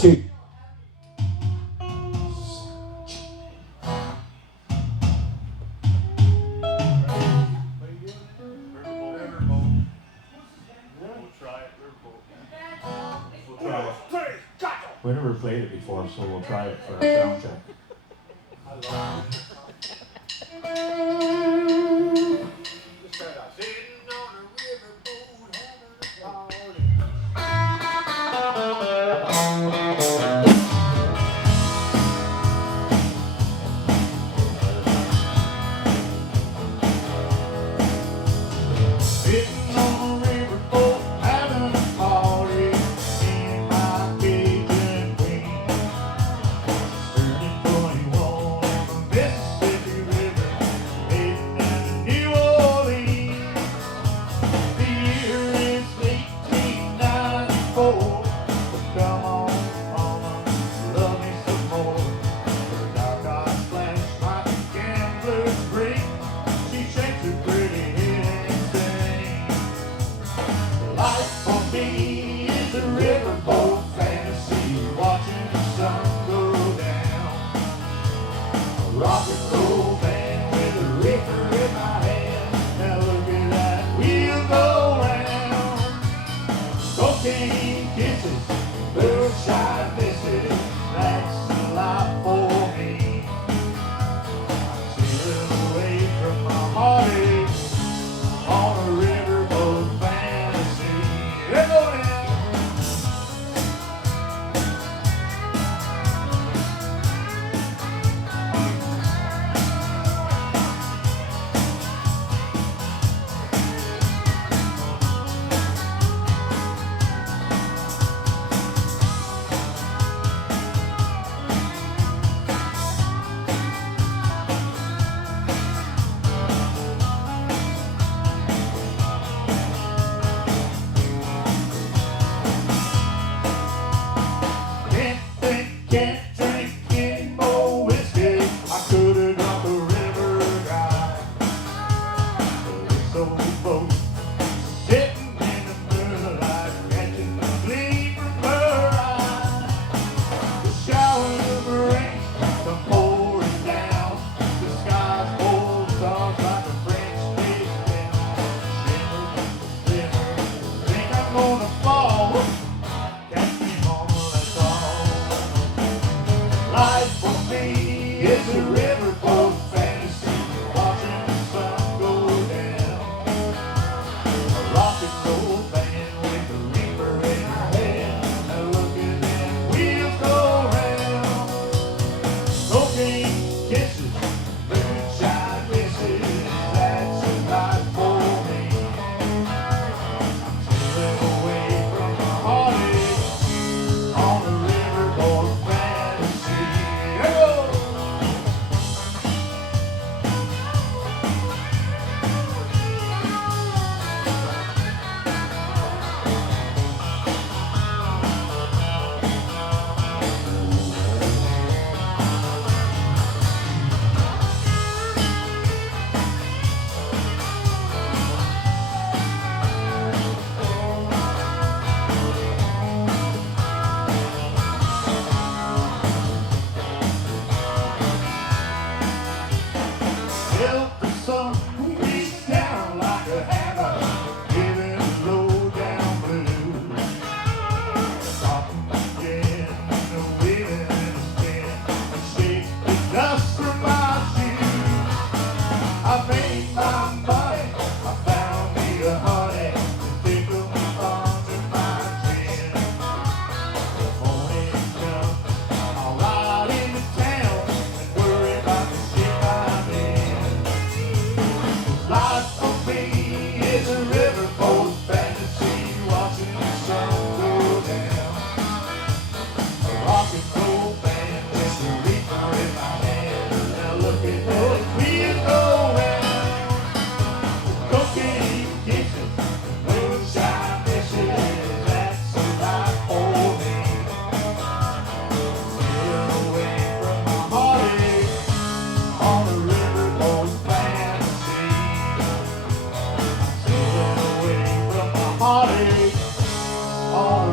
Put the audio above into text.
2. We never played it before, so we'll try it for a sound check. Sitting on a riverboat having a party. Sitting on a riverboat having a party in my Cajun queen. Turning 21 on the Mississippi River, heading down to New Orleans. The year is 1894. But come on, mama, love me some more. Her dark eyes flash like a gambler's ring. She shakes her pretty head and sings. Life for me is a riverboat fantasy, watching the sun go down. A rock and roll band with a reefer in my hand. Now look at that wheel go round. Cocaine kisses, moonshine misses, that's the life for me. I'm sailing away from my heartache on a riverboat fantasy. Hello now. Can't drink any more whiskey. I could've drunk a river dry. But this old boat sitting in the moonlight, catching the gleam from her eye. The showers of rain come pouring down. The sky's full of stars like a French stage bell. Shimmer, shimmer, think I'm gonna fall. Catch me, mama, that's all. Life for me is a riverboat fantasy, watching the sun go down. A rock and roll band with a reaper in her hand. Now look at them wheels go round. Cocaine kisses, moonshine misses, that's a life for me. I'm sailing away from my heartache on a riverboat fantasy. Hello! Help the sun beats down like a hammer, giving a low down blues. Stopping again, the waving in the skin, and shakes the dust from my shoes. I made my money, I found me a honey, to tickle me under my chin. The morning comes, I'll ride into town and worry about the shit I'm in. Life for me is a riverboat fantasy, watching the sun go down. A rock and roll band with a reaper in my hand. Now look at those wheels go round. Cocaine kisses, moonshine misses, that's a life for me. Sail away from my heartache on a riverboat fantasy. Sailing away from my heartache on a